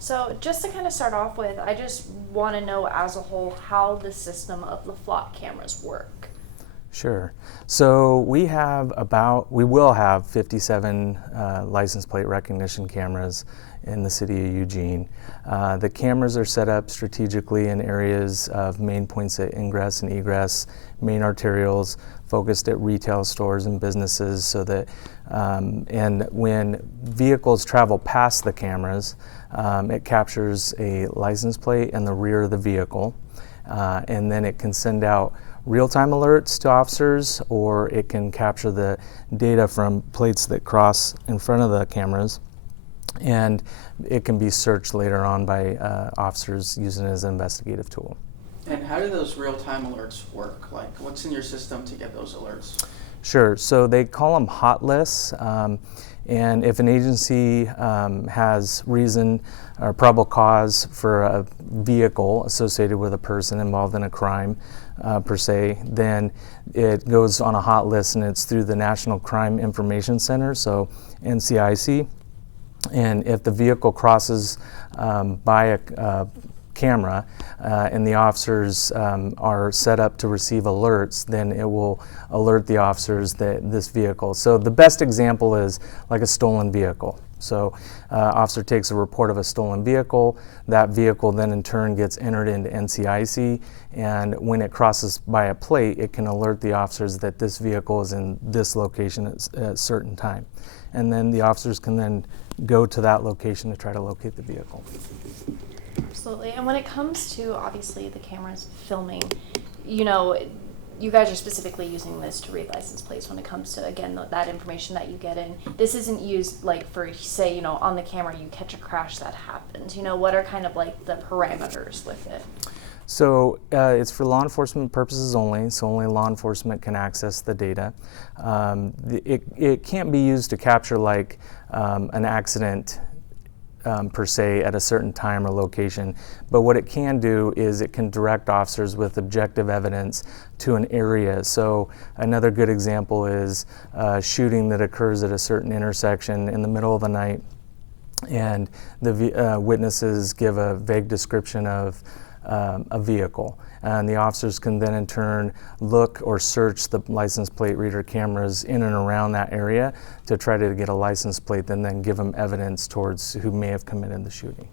So just to kind of start off with, I just want to know as a whole how the system of the flock cameras work. Sure. So we will have 57 license plate recognition cameras in the city of Eugene. The cameras are set up strategically in areas of main points of ingress and egress, main arterials, focused at retail stores and businesses, so that and when vehicles travel past the cameras, it captures a license plate and the rear of the vehicle, and then it can send out real-time alerts to officers, or it can capture the data from plates that cross in front of the cameras, and it can be searched later on by officers using it as an investigative tool. And how do those real-time alerts work? Like, what's in your system to get those alerts? Sure. So they call them hot lists, and if an agency has reason or probable cause for a vehicle associated with a person involved in a crime, per se, then it goes on a hot list, and it's through the National Crime Information Center, so NCIC. And if the vehicle crosses by a camera and the officers are set up to receive alerts, then it will alert the officers that this vehicle. So the best example is like a stolen vehicle. So officer takes a report of a stolen vehicle. That vehicle then in turn gets entered into NCIC, and when it crosses by a plate, it can alert the officers that this vehicle is in this location at a certain time. And then the officers can then go to that location to try to locate the vehicle. Absolutely. And when it comes to, obviously, the cameras filming, you know, you guys are specifically using this to read license plates when it comes to, again, that information that you get in. This isn't used, like, for, say, you know, on the camera you catch a crash that happens. You know, what are kind of like the parameters with it? So it's for law enforcement purposes only, so only law enforcement can access the data. It can't be used to capture like an accident per se at a certain time or location, but what it can do is it can direct officers with objective evidence to an area. So another good example is a shooting that occurs at a certain intersection in the middle of the night, and the witnesses give a vague description of a vehicle, and the officers can then in turn look or search the license plate reader cameras in and around that area to try to get a license plate and then give them evidence towards who may have committed the shooting.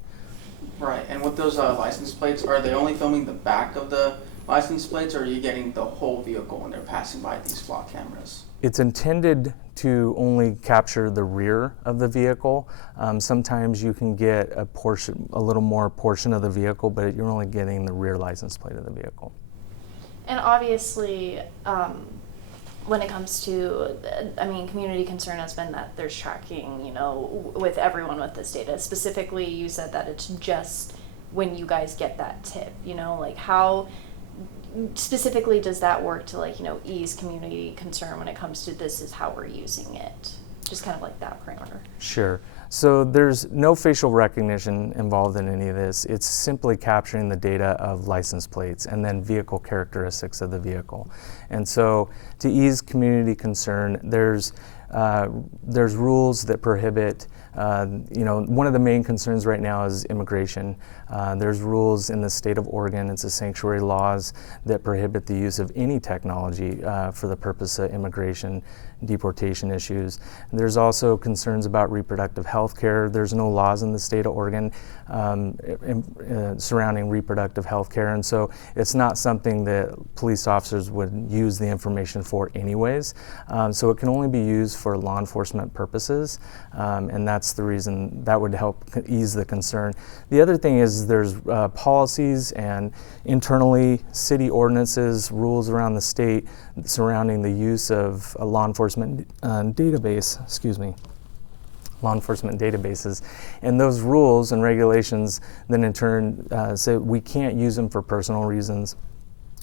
Right, and with those license plates, are they only filming the back of the license plates, or are you getting the whole vehicle when they're passing by these flock cameras? It's intended to only capture the rear of the vehicle. Sometimes you can get a little more portion of the vehicle, but you're only getting the rear license plate of the vehicle. And obviously, when it comes to, I mean, community concern has been that there's tracking, you know, with everyone with this data. Specifically, you said that it's just when you guys get that tip, you know, like how specifically does that work to, like, you know, ease community concern when it comes to this is how we're using it? Just kind of like that parameter. Sure. So there's no facial recognition involved in any of this. It's simply capturing the data of license plates and then vehicle characteristics of the vehicle. And so to ease community concern, there's rules that prohibit, you know, one of the main concerns right now is immigration. There's rules in the state of Oregon, it's the sanctuary laws that prohibit the use of any technology for the purpose of immigration, deportation issues. There's also concerns about reproductive health care. There's no laws in the state of Oregon surrounding reproductive health care, and so it's not something that police officers would use the information for anyways. So it can only be used for law enforcement purposes, and that's the reason that would help ease the concern. The other thing is there's policies and internally city ordinances, rules around the state surrounding the use of a law enforcement law enforcement databases, and those rules and regulations then in turn say we can't use them for personal reasons.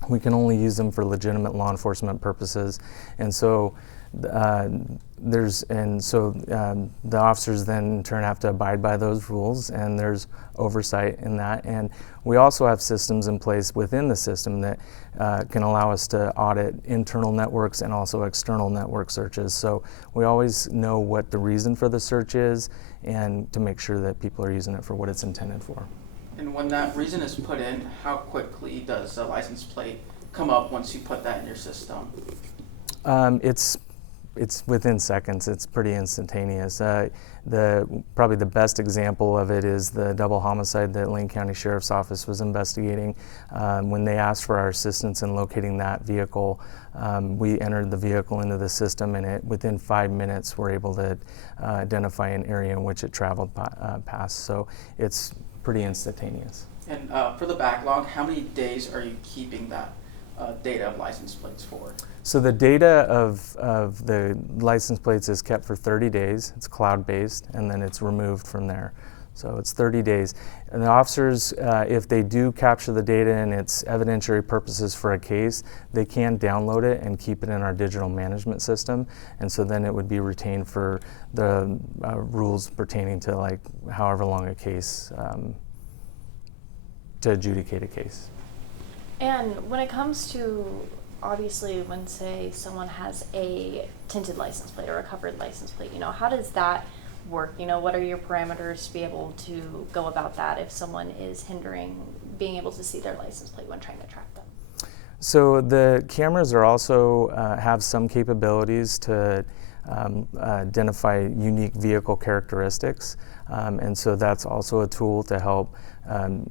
We can only use them for legitimate law enforcement purposes, and so the officers then in turn have to abide by those rules, and there's oversight in that. And we also have systems in place within the system that can allow us to audit internal networks and also external network searches. So we always know what the reason for the search is, and to make sure that people are using it for what it's intended for. And when that reason is put in, how quickly does a license plate come up once you put that in your system? It's within seconds. It's pretty instantaneous. Probably the best example of it is the double homicide that Lane County Sheriff's Office was investigating. When they asked for our assistance in locating that vehicle, we entered the vehicle into the system, and within 5 minutes we're able to identify an area in which it traveled past. So it's pretty instantaneous. And for the backlog, how many days are you keeping that data of license plates for? So the data of the license plates is kept for 30 days. It's cloud-based, and then it's removed from there. So it's 30 days. And the officers, if they do capture the data and it's evidentiary purposes for a case, they can download it and keep it in our digital management system. And so then it would be retained for the rules pertaining to like however long a case, to adjudicate a case. And when it comes to, obviously, when say someone has a tinted license plate or a covered license plate, how does that work? What are your parameters to be able to go about that if someone is hindering being able to see their license plate when trying to track them? So the cameras are also have some capabilities to identify unique vehicle characteristics, and so that's also a tool to help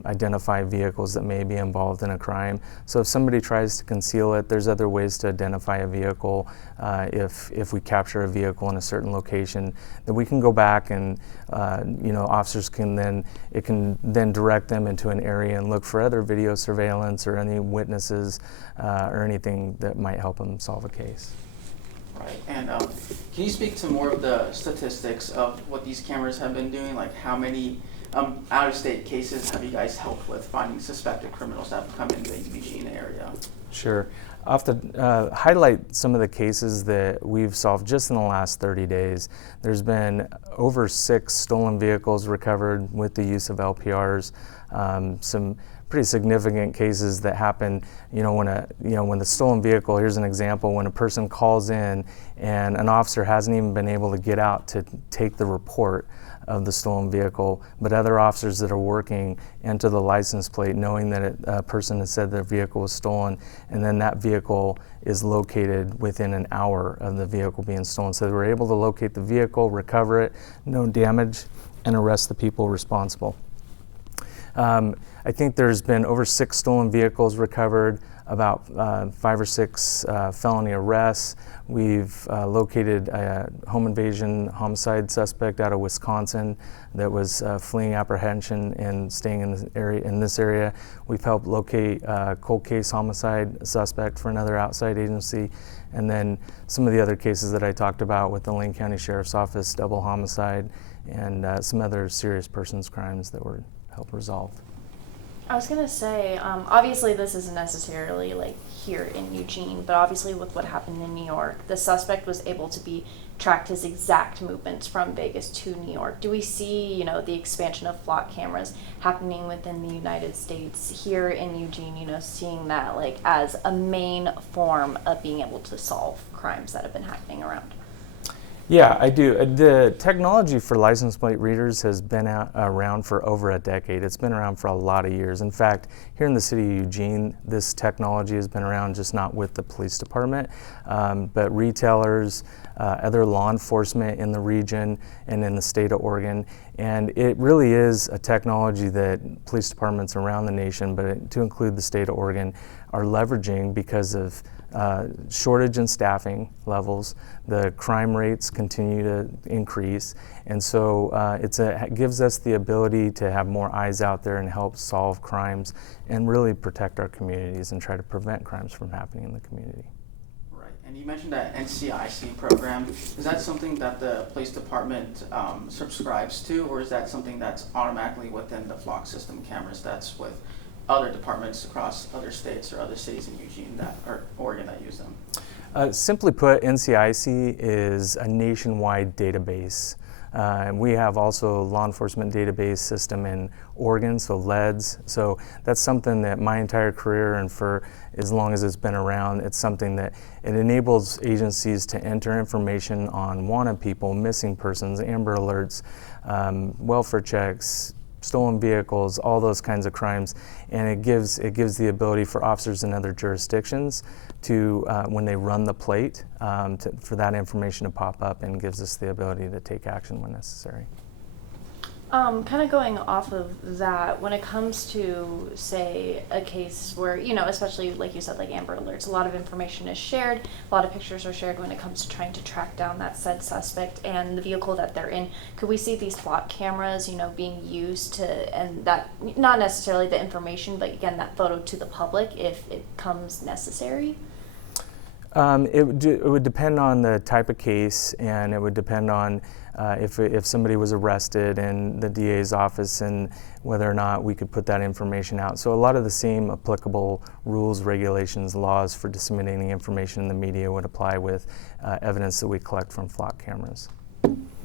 identify vehicles that may be involved in a crime. So if somebody tries to conceal it, there's other ways to identify a vehicle. If we capture a vehicle in a certain location, then we can go back and officers can then direct them into an area and look for other video surveillance or any witnesses or anything that might help them solve a case. Right. And can you speak to more of the statistics of what these cameras have been doing? Like how many out-of-state cases have you guys helped with finding suspected criminals that have come into the Eugene area? Sure. I'll have to highlight some of the cases that we've solved just in the last 30 days. There's been over 6 stolen vehicles recovered with the use of LPRs. Some pretty significant cases that happen, when the stolen vehicle, here's an example, when a person calls in and an officer hasn't even been able to get out to take the report of the stolen vehicle, but other officers that are working enter the license plate knowing that a person has said their vehicle was stolen, and then that vehicle is located within an hour of the vehicle being stolen. So they were able to locate the vehicle, recover it, no damage, and arrest the people responsible. I think there's been over 6 stolen vehicles recovered, about 5 or 6 felony arrests. We've located a home invasion homicide suspect out of Wisconsin that was fleeing apprehension and staying in this area. We've helped locate a cold case homicide suspect for another outside agency. And then some of the other cases that I talked about with the Lane County Sheriff's Office, double homicide, and some other serious persons crimes that were helped resolved. I was gonna say, obviously this isn't necessarily like here in Eugene, but obviously with what happened in New York, the suspect was able to be tracked his exact movements from Vegas to New York. Do we see, the expansion of flock cameras happening within the United States here in Eugene, seeing that like as a main form of being able to solve crimes that have been happening around? Yeah, I do. The technology for license plate readers has been around for over a decade. It's been around for a lot of years. In fact, here in the city of Eugene, this technology has been around, just not with the police department, but retailers, other law enforcement in the region and in the state of Oregon. And it really is a technology that police departments around the nation, but to include the state of Oregon, are leveraging because of shortage in staffing levels. The crime rates continue to increase, and so it gives us the ability to have more eyes out there and help solve crimes and really protect our communities and try to prevent crimes from happening in the community. Right, and you mentioned that NCIC program. Is that something that the police department subscribes to, or is that something that's automatically within the flock system cameras that's with other departments across other states or other cities in Eugene or Oregon that use them? Simply put, NCIC is a nationwide database. And we have also a law enforcement database system in Oregon, so LEDS. So that's something that my entire career, and for as long as it's been around, it's something that it enables agencies to enter information on wanted people, missing persons, Amber Alerts, welfare checks, stolen vehicles, all those kinds of crimes, and it gives the ability for officers in other jurisdictions to, when they run the plate, for that information to pop up, and gives us the ability to take action when necessary. Kind of going off of that, when it comes to, say, a case where, you know, especially like you said, like Amber Alerts, a lot of information is shared, a lot of pictures are shared when it comes to trying to track down that said suspect and the vehicle that they're in. Could we see these flock cameras, you know, being used to, and that, not necessarily the information, but again, that photo to the public if it comes necessary? It would depend on the type of case, and it would depend on if somebody was arrested in the DA's office, and whether or not we could put that information out. So a lot of the same applicable rules, regulations, laws for disseminating information in the media would apply with evidence that we collect from flock cameras.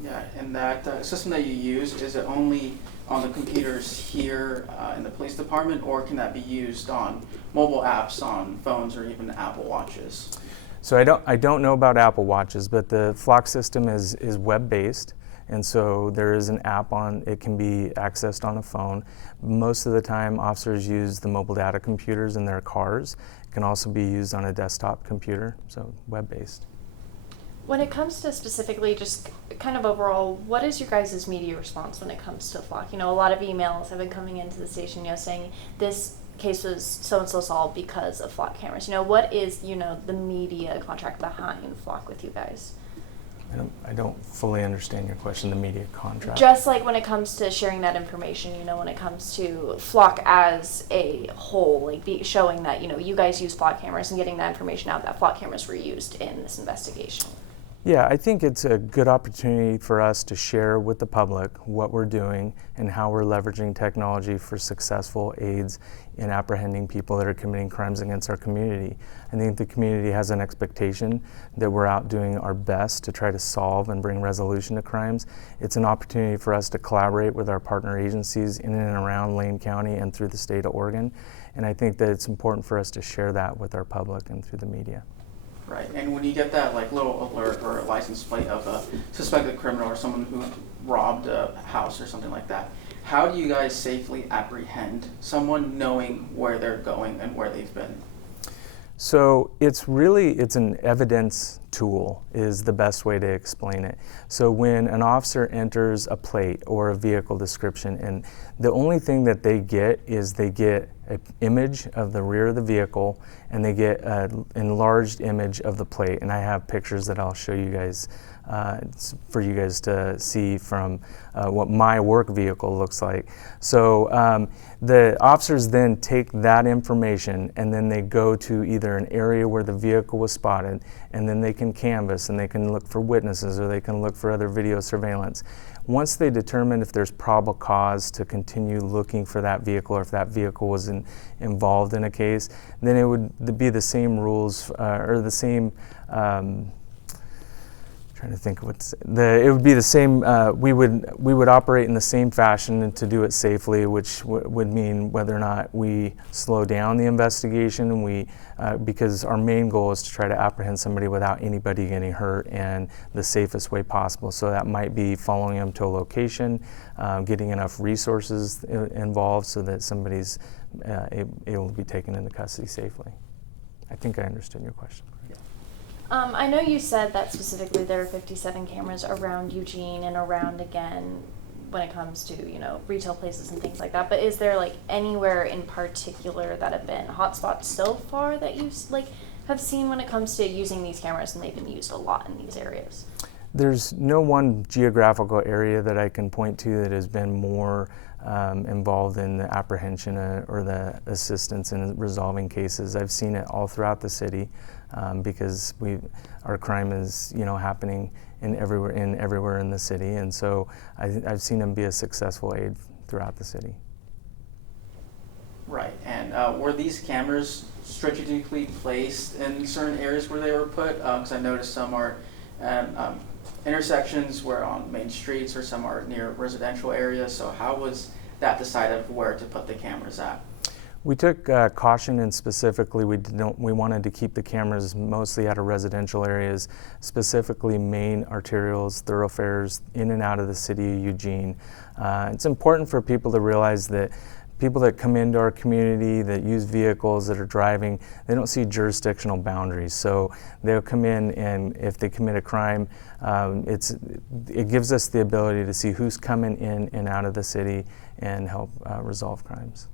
Yeah, and that system that you use, is it only on the computers here in the police department, or can that be used on mobile apps, on phones, or even Apple Watches? So I don't know about Apple Watches, but the flock system is web-based, and so there is an app on, it can be accessed on a phone. Most of the time officers use the mobile data computers in their cars. It can also be used on a desktop computer, so web-based. When it comes to specifically just kind of overall, what is your guys' media response when it comes to flock? You know, a lot of emails have been coming into the station, you know, saying this case was so-and-so solved because of flock cameras. You know, what is, you know, the media contract behind flock with you guys? I don't fully understand your question, the media contract. Just like when it comes to sharing that information, you know, when it comes to flock as a whole, like showing that, you know, you guys use flock cameras and getting that information out that flock cameras were used in this investigation. Yeah, I think it's a good opportunity for us to share with the public what we're doing and how we're leveraging technology for successful aids in apprehending people that are committing crimes against our community. I think the community has an expectation that we're out doing our best to try to solve and bring resolution to crimes. It's an opportunity for us to collaborate with our partner agencies in and around Lane County and through the state of Oregon. And I think that it's important for us to share that with our public and through the media. Right, and when you get that like little alert or a license plate of a suspected criminal or someone who robbed a house or something like that, how do you guys safely apprehend someone knowing where they're going and where they've been? So it's an evidence tool is the best way to explain it. So when an officer enters a plate or a vehicle description, and the only thing that they get is they get an image of the rear of the vehicle, and they get an enlarged image of the plate. And I have pictures that I'll show you guys for you guys to see from what my work vehicle looks like. So the officers then take that information and then they go to either an area where the vehicle was spotted, and then they can canvass and they can look for witnesses, or they can look for other video surveillance. Once they determine if there's probable cause to continue looking for that vehicle, or if that vehicle was involved in a case, then it would be the same rules or the same trying to think it would be the same. We would operate in the same fashion to do it safely, which would mean whether or not we slow down the investigation, and because our main goal is to try to apprehend somebody without anybody getting hurt and the safest way possible. So that might be following them to a location, getting enough resources involved so that somebody's able to be taken into custody safely. I think I understood your question. I know you said that specifically there are 57 cameras around Eugene and around again when it comes to, you know, retail places and things like that, but is there like anywhere in particular that have been hotspots so far that you have seen when it comes to using these cameras and they've been used a lot in these areas? There's no one geographical area that I can point to that has been more involved in the apprehension or the assistance in resolving cases. I've seen it all throughout the city because our crime is, you know, happening everywhere in the city, and so I've seen them be a successful aid throughout the city. Right, and were these cameras strategically placed in certain areas where they were put? Because I noticed some are at intersections where on main streets, or some are near residential areas. So how was that decided where to put the cameras at? We took caution, and specifically we wanted to keep the cameras mostly out of residential areas, specifically main arterials, thoroughfares in and out of the city of Eugene. It's important for people to realize that people that come into our community that use vehicles that are driving, they don't see jurisdictional boundaries. So they'll come in, and if they commit a crime, it gives us the ability to see who's coming in and out of the city and help resolve crimes.